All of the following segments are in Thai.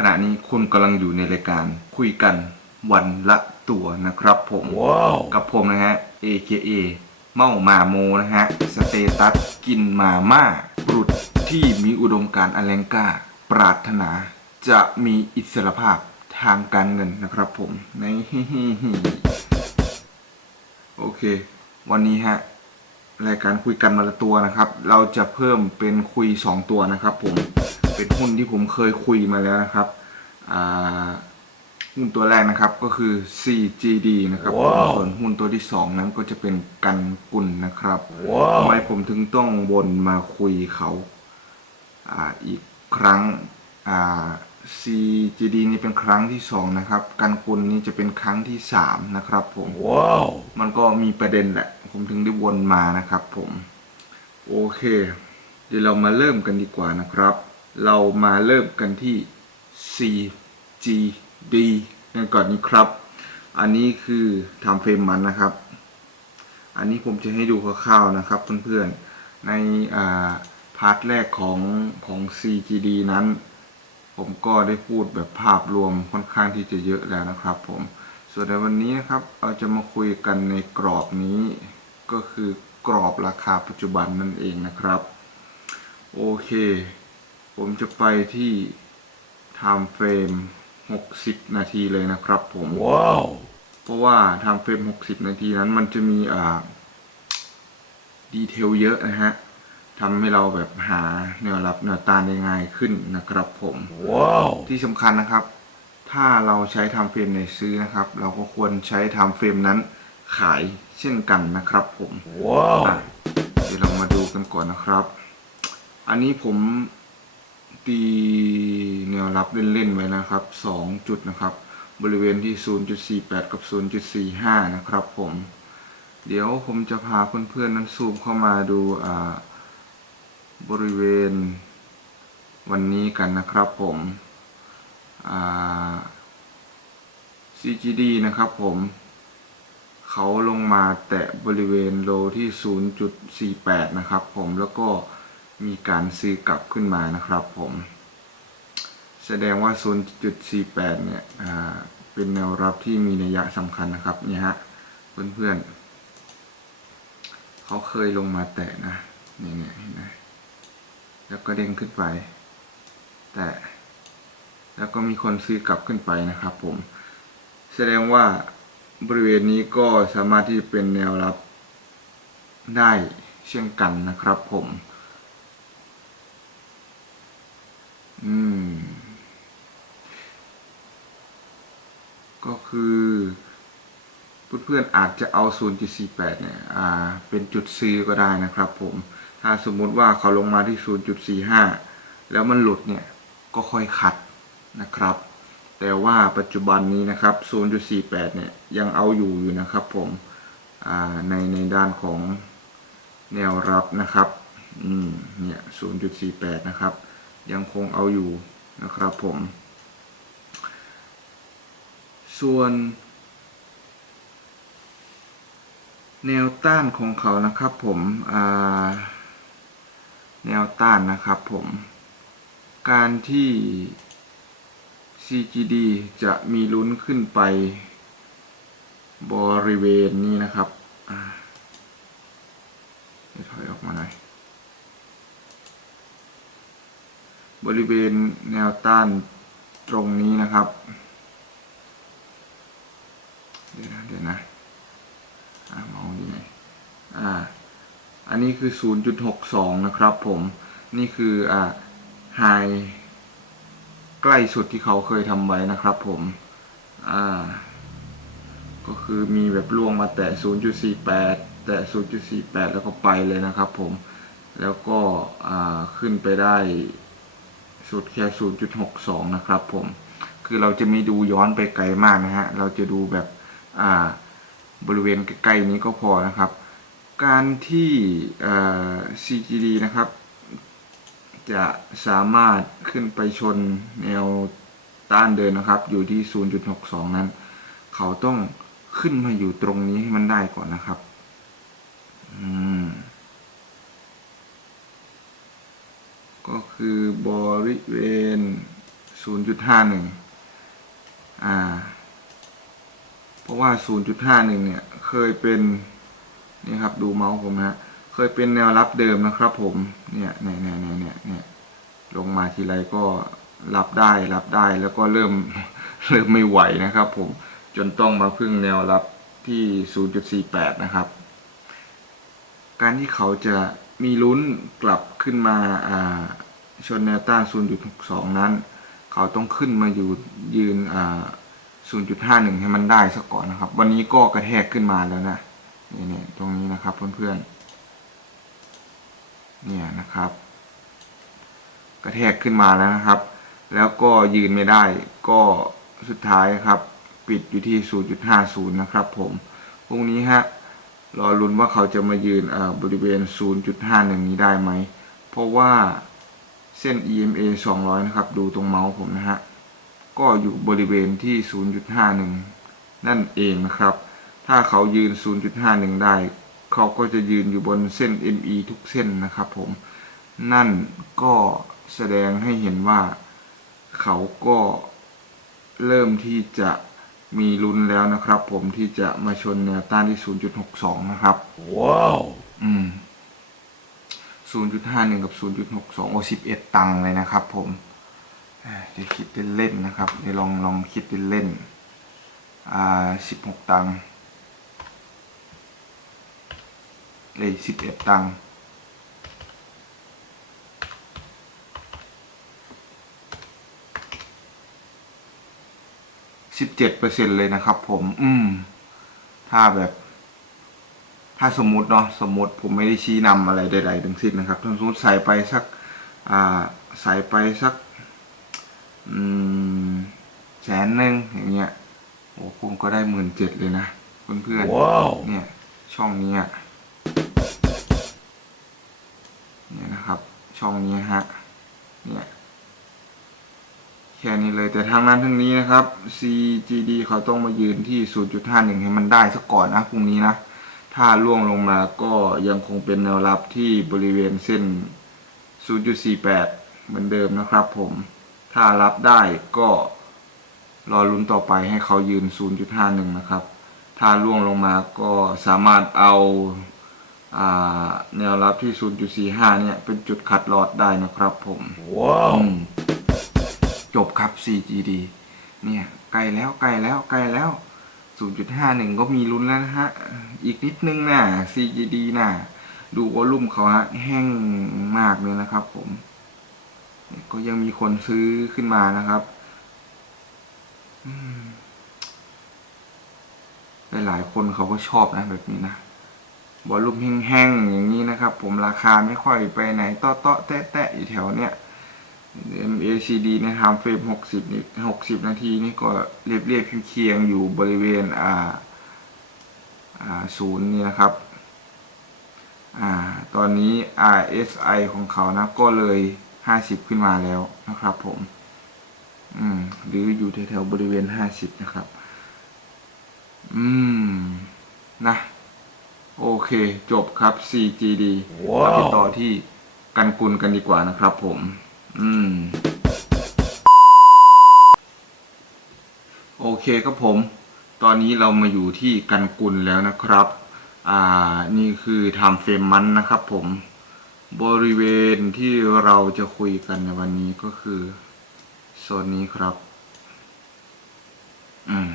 ขณะนี้คุณกำลังอยู่ในรายการคุยกันวันละตัวนะครับผม Wow. กับผมนะฮะ AKA เมามาโมนะฮะ สเตตัสกินมาม่าบุรุษที่มีอุดมการณ์อันแรงกล้าปรารถนาจะมีอิสรภาพทางการเงินนะครับผมในโอเค วันนี้ฮะรายการคุยกันมาละตัวนะครับ เราจะเพิ่มเป็นคุย 2 ตัวนะครับผม เป็นหุ้นที่ผมเคยคุยมาแล้วนะครับอ่าหุ้นตัวแรกนะครับก็คือ CGD นะครับว้าวส่วนหุ้นตัวที่2นั้นก็จะเป็นกันกุลนะครับทำ Wow. ไมผมถึงต้องวนมาคุยเขาอ่าอีกครั้งอ่า CGD นี่เป็นครั้งที่2นะครับ กันกุลนี่จะเป็นครั้งที่3นะครับผม Wow. มันก็มีประเด็นแหละ ผมถึงได้วนมานะครับผม โอเค เดี๋ยวเรามาเริ่มกันดีกว่านะครับ เรามาเริ่มกันที่ CGD กันก่อนนี้ครับ อันนี้คือทำเฟรมมันนะครับ อันนี้ผมจะให้ดูคร่าวๆนะครับเพื่อนๆ ในาพาร์ทแรกของของ CGD นั้น ผมก็ได้พูดแบบภาพรวมค่อนข้างที่จะเยอะแล้วนะครับผม ส่วนในวันนี้นะครับเราจะมาคุยกันในกรอบนี้ก็คือกรอบราคาปัจจุบันนั่นเองนะครับ โอเค ผมจะไปที่ time frame 60 นาทีเลยนะครับผม Wow. เพราะว่า time frame 60 นาทีนั้นมันจะมีอ่าดีเทลเยอะนะฮะทำให้เราแบบหาแนวรับแนวต้านได้ง่ายขึ้นนะครับผม Wow. ที่สำคัญนะครับ ถ้าเราใช้ไทม์เฟรมในซื้อนะครับ เราก็ควรใช้ไทม์เฟรมนั้นขายเช่นกันนะครับผม Wow. อะเดี๋ยวเรามาดูกันก่อนนะครับ อันนี้ผม ตีแนวรับเล่นๆไว้นะครับ 2 จุดนะครับ บริเวณที่ 0.48 กับ 0.45 นะครับผม เดี๋ยวผมจะพาเพื่อนๆนั้นซูมเข้ามาดูอ่าบริเวณวันนี้กันนะครับผมอ่า CGD นะครับผม เขาลงมาแตะบริเวณโลที่ 0.48 นะครับผมแล้วก็ มีการซื้อกลับขึ้นมานะครับผม แสดงว่า 0.48 เนี่ยเป็นแนวรับที่มีนัยสำคัญนะครับเนี่ยฮะเพื่อนๆเขาเคยลงมาแตะนะนี่เนี่ยเห็นไหมแล้วก็เด้งขึ้นไป แตะแล้วก็มีคนซื้อกลับขึ้นไปนะครับผม แสดงว่าบริเวณนี้ก็สามารถที่จะเป็นแนวรับได้เช่นกันนะครับผม อืม ก็คือเพื่อนๆอาจจะเอา 0.48 เนี่ย อ่า เป็นจุดซื้อก็ได้นะครับผม ถ้าสมมุติว่าเขาลงมาที่ 0.45 แล้วมันหลุดเนี่ย ก็ค่อยคัดนะครับ แต่ว่าปัจจุบันนี้นะครับ 0.48 เนี่ย ยังเอาอยู่อยู่นะครับผม อ่า ในในด้านของแนวรับนะครับ อืม เนี่ย 0.48 นะครับ ยังคงเอาอยู่นะครับผม ส่วน แนวต้านของเขานะครับผมแนวต้านนะครับผม การที่ CGD จะมีลุ้นขึ้นไปบริเวณนี้นะครับอ่าเดี๋ยวถอยออกมาหน่อย บริเวณแนวต้านตรงนี้นะครับ เดี๋ยวนะเดี๋ยวนะอ่าเมอยู่ไหนอ่า อันนี้คือ 0.62 นะครับผม นี่คืออ่าไฮใกล้สุดที่เขาเคยทำไว้นะครับผมอ่าก็คือมีแบบล่วงมาแตะ 0.48 แตะ 0.48 แล้วก็ไปเลยนะครับผม แล้วก็อ่าขึ้นไปได้ สุดแค่0.62นะครับผม คือเราจะไม่ดูย้อนไปไกลมากนะฮะ เราจะดูแบบอ่าบริเวณใกล้ๆนี้ก็พอนะครับ การที่ CGD นะครับ จะสามารถขึ้นไปชนแนวต้านเดินนะครับ อยู่ที่ 0.62 นั้น เขาต้องขึ้นมาอยู่ตรงนี้ให้มันได้ก่อนนะครับ อืม ก็คือบริเวณศูนย์จุดห้าหนึ่งอ่า เพราะว่าศูนย์จุดห้าหนึ่งเนี่ย เคยเป็น นี่ครับ ดูเมาส์ผมนะ เคยเป็นแนวรับเดิมนะครับผมเนี่ยเนี่ยเนี่ยเนี่ยเนี่ยเนี่ยลงมาทีไรก็รับได้รับได้แล้วก็เริ่มเริ่มไม่ไหวนะครับผม จนต้องมาพึ่งแนวรับที่ 0.48 นะครับ การที่เขาจะ มีลุ้นกลับขึ้นมาอ่าชนแนวต้าน 0.62 นั้น เขาต้องขึ้นมาอยู่ยืน 0.51 ให้มันได้ซะก่อนนะครับ วันนี้ก็กระแทกขึ้นมาแล้วนะนี่เนี่ยตรงนี้นะครับเพื่อนๆเนี่ยนะครับ กระแทกขึ้นมาแล้วนะครับ แล้วก็ยืนไม่ได้ก็สุดท้ายครับ ปิดอยู่ที่ 0.50 นะครับผมพรุ่งนี้ฮะ รอลุ้นว่าเขาจะมายืนบริเวณ 0.51 นี้ได้ไหม เพราะว่าเส้น EMA 200 นะครับ ดูตรงเมาส์ผมนะฮะ ก็อยู่บริเวณที่ 0.51 นั่นเองนะครับ ถ้าเขายืน 0.51 ได้ เขาก็จะยืนอยู่บนเส้น ME ทุกเส้นนะครับผม นั่นก็แสดงให้เห็นว่าเขาก็เริ่มที่จะ มีลุ้นแล้วนะครับ ผมที่จะมาชนแนวต้านที่ 0.62 นะครับ Wow. อืม 0.51 กับ 0.62 โอ้11 ตังค์เลยนะครับ ผมอ่าเดี๋ยวคิดเล่นๆนะครับเดี๋ยวลองลองคิดเล่นๆอ่า 16 ตังค์เลย 11 ตังค์ 17เปอร์เซ็นเลยนะครับ ผม อืม ถ้าแบบ ถ้าสมมุติเนาะสมมติผมไม่ได้ชี้นำอะไรใดๆทั้งสิ้นนะครับถ้าสมมติใส่ไปสัก อ่า ใส่ไปสัก อืมแสนหนึ่งอย่างเงี้ยโอ้คุณก็ได้หมื่นเจ็ดเลยนะเพื่อนๆ Wow. เนี่ย ช่องนี้อะเนี่ยนะครับ ช่องนี้ฮะเนี่ย แค่นี้เลยแต่ทางนั้นทั้งนี้นะครับ CGD เขาต้องมายืนที่ 0.51 ให้มันได้สักก่อนนะพรุ่งนี้นะ ถ้าล่วงลงมาก็ยังคงเป็นแนวรับที่บริเวณเส้น 0.48 เหมือนเดิมนะครับผมถ้ารับได้ก็รอลุ้นต่อไปให้เขายืน 0.51 นะครับ ถ้าล่วงลงมาก็สามารถเอาอ่าแนวรับที่ 0.45 เนี่ย เป็นจุดคัดลอดได้นะครับผม Wow. อืม จบครับ 4GD เนี่ยใกล้แล้วใกล้แล้วใกล้แล้ว 0.51 ก็มีลุ้นแล้วนะฮะ อีกนิดนึงนะ 4GD นะดูวอลลุ่มเขาฮะแห้งมากเลยนะครับผม ก็ยังมีคนซื้อขึ้นมานะครับหลายๆคนเขาก็ชอบนะแบบนี้นะวอลลุ่มแห้งๆอย่างนี้นะครับ ผมราคาไม่ค่อยไปไหนเตาะๆแตะๆอยู่แถวเนี้ย MACD ในไทม์เฟรม60นี่60 นาทีนี่ก็เรียบเรียบๆเคียงๆอยู่บริเวณอ่าอ่าศูนย์นี่นะครับอ่าตอนนี้ RSI ของเขานะก็เลย 50 ขึ้นมาแล้วนะครับผมอืมหรืออยู่แถวๆบริเวณ 50 นะครับ อืม นะ โอเค จบครับ 4GD เราไปต่อที่กันกุลกันดีกว่านะครับผม อืม โอเคครับผม ตอนนี้เรามาอยู่ที่กันกุลแล้วนะครับ อ่า นี่คือไทม์เฟรมมันนะครับผม บริเวณที่เราจะคุยกันในวันนี้ก็คือโซนนี้ครับ อืม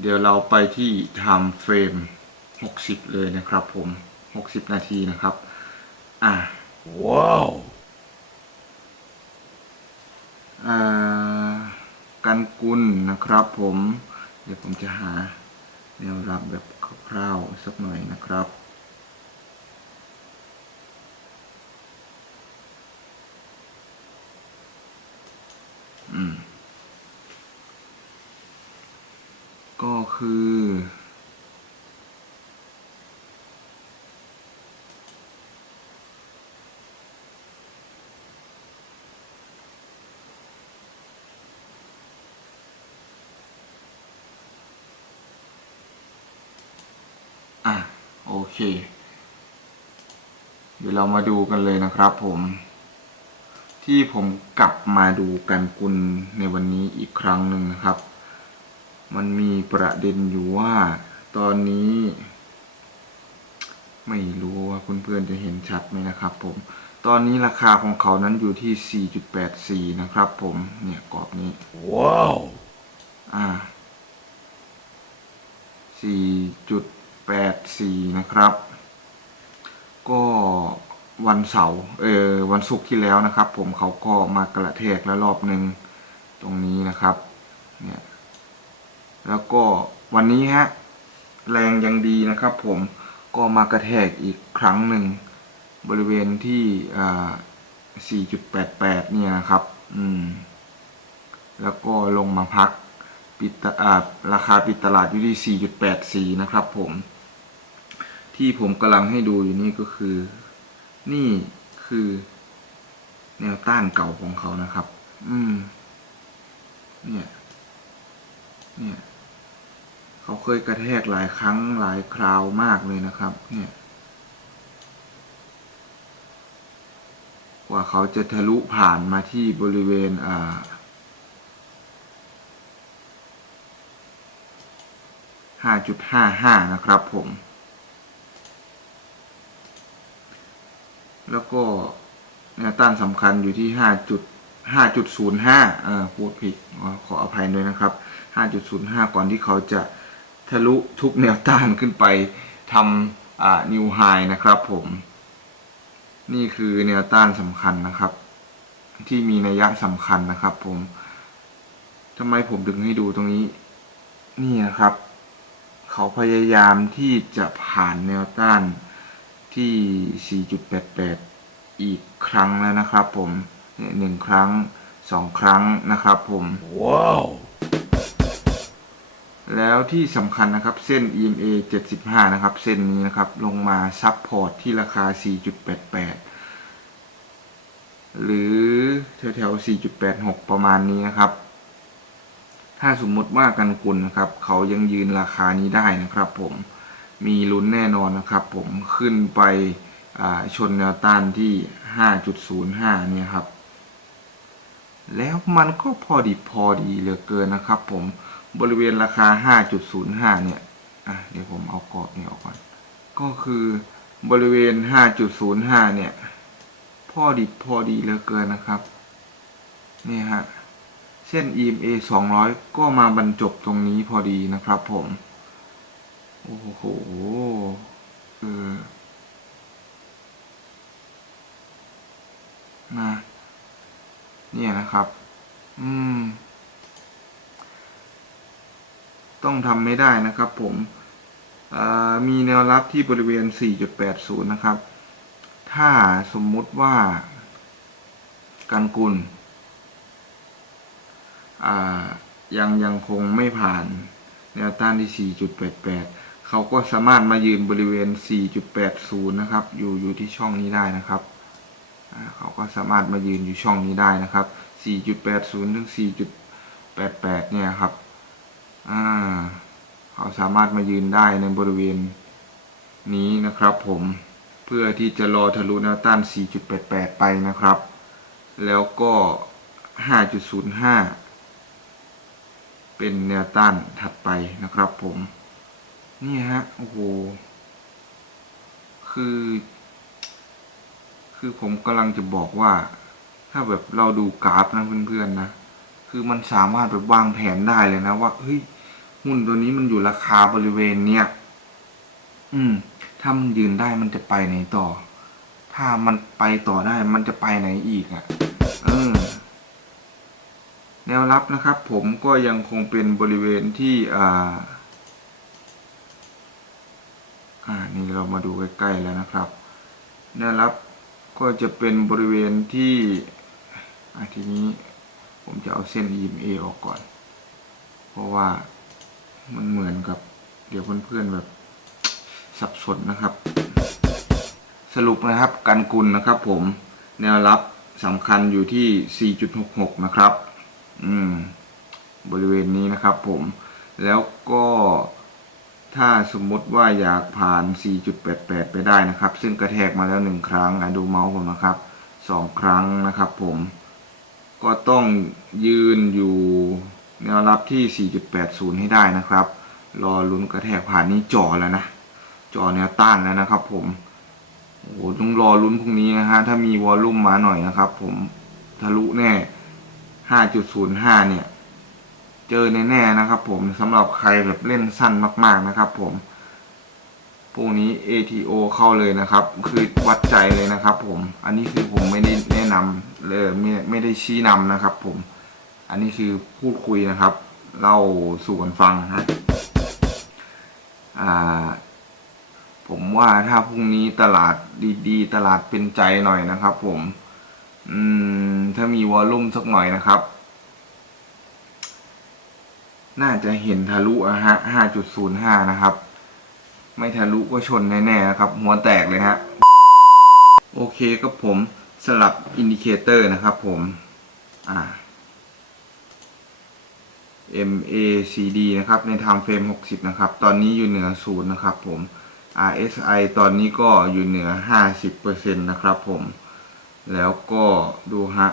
เดี๋ยวเราไปที่ time frame 60 เลยนะครับผม 60นาทีนะครับ อ่า Wow. อ่ากันกุลนะครับผม เดี๋ยวผมจะหาแนวรับแบบคร่าวๆสักหน่อยนะครับอืมก็คือ อะโอเค เดี๋ยวเรามาดูกันเลยนะครับผม ที่ผมกลับมาดูกันกุลในวันนี้อีกครั้งหนึ่งนะครับ มันมีประเด็นอยู่ว่าตอนนี้ ไม่รู้ว่าเพื่อนๆจะเห็นชัดไหมนะครับผมตอนนี้ราคาของเขานั้นอยู่ที่ 4.84 นะครับผมเนี่ยกรอบนี้ Wow. อ่า 4.84 นะครับ ก็วันเสาร์เออวันศุกร์ที่แล้วนะครับ ผมเขาก็มากระแทกแล้วรอบหนึ่งตรงนี้นะครับเนี่ยแล้วก็วันนี้ฮะแรงยังดีนะครับ ผมก็มากระแทกอีกครั้งหนึ่งบริเวณที่อ่า4.88 เนี่ยนะครับ อืม แล้วก็ลงมาพักปิดราคาปิดตลาดอยู่ที่ 4.84 นะครับผม ที่ผมกำลังให้ดูอยู่นี่ก็คือ นี่คือแนวต้านเก่าของเขานะครับ อืม เนี่ย เนี่ย เขาเคยกระแทกหลายครั้งหลายคราวมากเลยนะครับ เนี่ย กว่าเขาจะทะลุผ่านมาที่บริเวณ อ่า 5.55 นะครับผม แล้วก็แนวต้านสำคัญอยู่ที่ 5.5.05อ่อพูดผิดขออภัยด้วยนะครับ 5.05 ก่อนที่เขาจะทะลุทุกแนวต้านขึ้นไปทำอ่านิวไฮนะครับผม นี่คือแนวต้านสำคัญนะครับ ที่มีนัยยะสำคัญนะครับผมทำไมผมถึงให้ดูตรงนี้ นี่นะครับ เขาพยายามที่จะผ่านแนวต้าน ที่ 4.88 อีกครั้งแล้วนะครับผมเนี่ยหนึ่งครั้งสองครั้งนะครับผม Wow. แล้วที่สำคัญนะครับเส้น EMA 75 นะครับ เส้นนี้นะครับ ลงมาซับพอร์ตที่ราคา 4.88 หรือแถวๆ 4.86 ประมาณนี้นะครับ ถ้าสมมติว่ากันกุลนะครับ เขายังยืนราคานี้ได้นะครับผม มีลุ้นแน่นอนนะครับ ผมขึ้นไปชนแนวต้านที่ 5.05 เนี่ยครับ แล้วมันก็พอดีพอดีเหลือเกินนะครับ ผมบริเวณราคา 5.05 เนี่ยเดี๋ยวผมเอากรอบนี้ออกก่อน ก็คือบริเวณ 5.05 เนี่ย พอดีพอดีเหลือเกินนะครับ นี่ฮะ เส้น EMA 200 ก็มาบรรจบตรงนี้พอดีนะครับผม โอ้โหเออนะเนี่ยนะครับ อืม ต้องทำไม่ได้นะครับผมอ่ามีแนวรับที่บริเวณ 4.80 นะครับ ถ้าสมมุติว่ากันกุลอ่ายังยังคงไม่ผ่านแนวต้านที่ 4.88 เขาก็สามารถมายืนบริเวณ 4.80 นะครับ อยู่อยู่ที่ช่องนี้ได้นะครับ เขาก็สามารถมายืนอยู่ช่องนี้ได้นะครับ 4.80 ถึง 4.88 เนี่ยครับ อ่า เขาสามารถมายืนได้ในบริเวณนี้นะครับผม เพื่อที่จะรอทะลุแนวต้าน 4.88 ไปนะครับ แล้วก็ 5.05 เป็นแนวต้านถัดไปนะครับผม นี่ฮะ โอ้โห คือ คือผมกำลังจะบอกว่า ถ้าแบบเราดูกราฟนะเพื่อนๆนะ คือมันสามารถแบบวางแผนได้เลยนะ ว่า เฮ้ย หุ้นตัวนี้มันอยู่ราคาบริเวณเนี้ย อืม ถ้ามันยืนได้มันจะไปไหนต่อ ถ้ามันไปต่อได้มันจะไปไหนอีกอะ่ะ เออแนวรับนะครับ ผมก็ยังคงเป็นบริเวณที่อ่า อ่านี่เรามาดูใกล้ๆแล้วนะครับแนวรับก็จะเป็นบริเวณที่อ่าทีนี้ผมจะเอาเส้น EMA ออกก่อน เพราะว่ามันเหมือนกับ เดี๋ยวเพื่อนๆแบบสับสนนะครับ สรุปนะครับกันกุลนะครับ ผมแนวรับสำคัญอยู่ที่ 4.66 นะครับ อืม บริเวณนี้นะครับผม แล้วก็ ถ้าสมมติว่าอยากผ่าน 4.88 ไปได้นะครับ ซึ่งกระแทกมาแล้วหนึ่งครั้งอะดูเมาส์ผมนะครับสองครั้งนะครับผม ก็ต้องยืนอยู่แนวรับที่ 4.80 ให้ได้นะครับ รอลุ้นกระแทกผ่านนี่จ่อแล้วนะ จ่อแนวต้านแล้วนะครับผมโอ้โหต้องรอลุ้นพรุ่งนี้นะฮะ ถ้ามีวอลลุ่มมาหน่อยนะครับผม ทะลุแน่ 5.05 เนี่ย เจอแน่ๆนะครับ ผมสำหรับใครแบบเล่นสั้นมากๆนะครับ ผมพวกนี้ ATO เข้าเลยนะครับ คือวัดใจเลยนะครับ ผม อันนี้คือผมไม่ได้แนะนำเลยไม่ไม่ได้ชี้นำนะครับ ผม อันนี้คือพูดคุยนะครับเล่าสู่กันฟังนะอ่า ผมว่าถ้าพรุ่งนี้ตลาดดีๆ ตลาดเป็นใจหน่อยนะครับ ผม อืม ถ้ามีวอลลุ่มสักหน่อยนะครับ น่าจะเห็นทะลุอะฮะ5.05นะครับ ไม่ทะลุก็ชนแน่ๆนะครับ หัวแตกเลยฮะ โอเคครับผมสลับอินดิเคเตอร์นะครับผม อ่า MACD นะครับ ใน time frame 60 นะครับ ตอนนี้อยู่เหนือศูนย์นะครับผม RSI ตอนนี้ก็อยู่เหนือ 50%นะครับผม แล้วก็ดูฮะ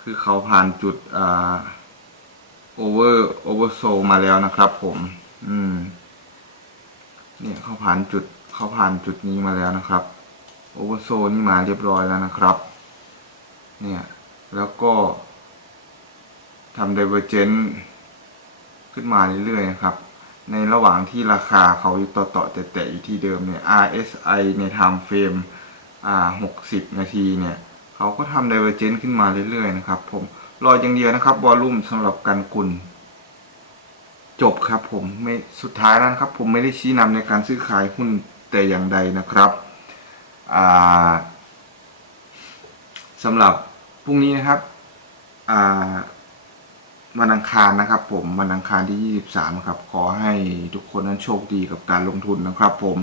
คือเขาผ่านจุดอ่า over oversold มาแล้วนะครับผม อืม เนี่ยเขาผ่านจุดเขาผ่านจุดนี้มาแล้วนะครับ oversold นี่มาเรียบร้อยแล้วนะครับ เนี่ย แล้วก็ทำ divergent ขึ้นมาเรื่อยๆนะครับ ในระหว่างที่ราคาเขาอยู่ต่อต่อๆแตะๆอยู่ที่เดิมเนี่ย RSI ใน time frame อ่า60 นาทีเนี่ย เขาก็ทำ divergent ขึ้นมาเรื่อยๆนะครับ ผม รออย่างเดียวนะครับวอลลุ่มสำหรับการกุลจบครับผมไม่สุดท้ายแล้วนครับผมไม่ได้ชี้นำในการซื้อขายหุ้นแต่อย่างใดนะครับสำหรับพรุ่งนี้นะครับวันอังคารนะครับ ผมวันอังคารที่ 23 ครับ ขอให้ทุกคนนั้นโชคดีกับการลงทุนนะครับ ผม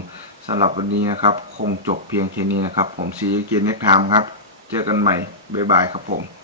สำหรับวันนี้นะครับ คงจบเพียงแค่นี้นะครับ ผมซีเกียนเน็กไทม์ครับ เจอกันใหม่บ๊ายบายครับผม